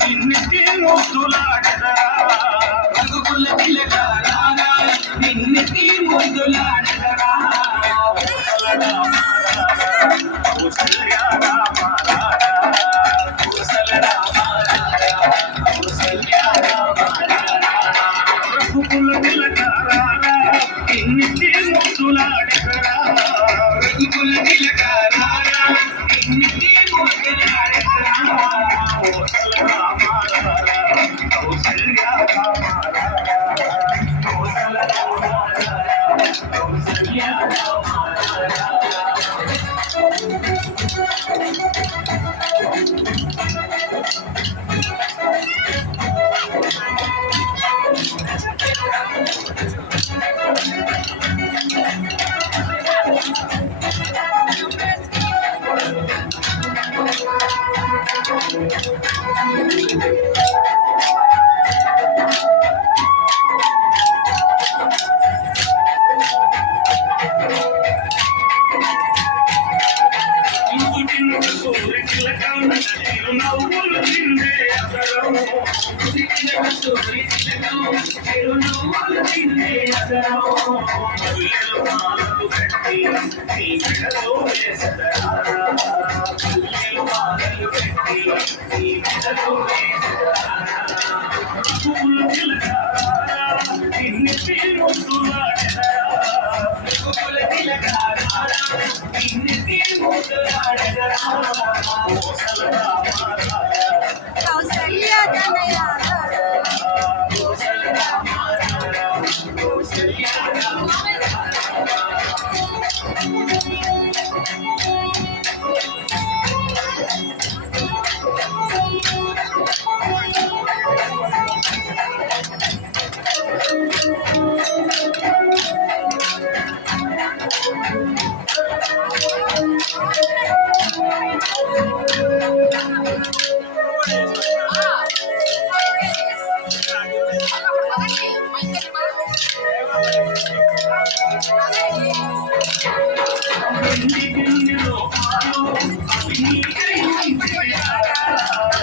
నిన్నెత్తి ముద్దులాడరా రఘుకుల తిలకారా నిన్నెత్తి ముద్దులాడరా రఘుకుల తిలకారా నిన్నెత్తి ముద్దులాడరా రఘుకుల తిలకారా నిన్నెత్తి ముద్దులాడరా నవ్వులు తిందే అసలు తిరునవ్వులు తిందే అసలు మాలలు కట్టి నీ మెడలో వేసదరా మాలలు కట్టి నీ మెడలో వేసదరా పూలు తిలకారా నిన్ను తీరులాడరా పూల తిలకారా నిన్ను తీరులాడరా కౌసల్యా కనయా Thank you.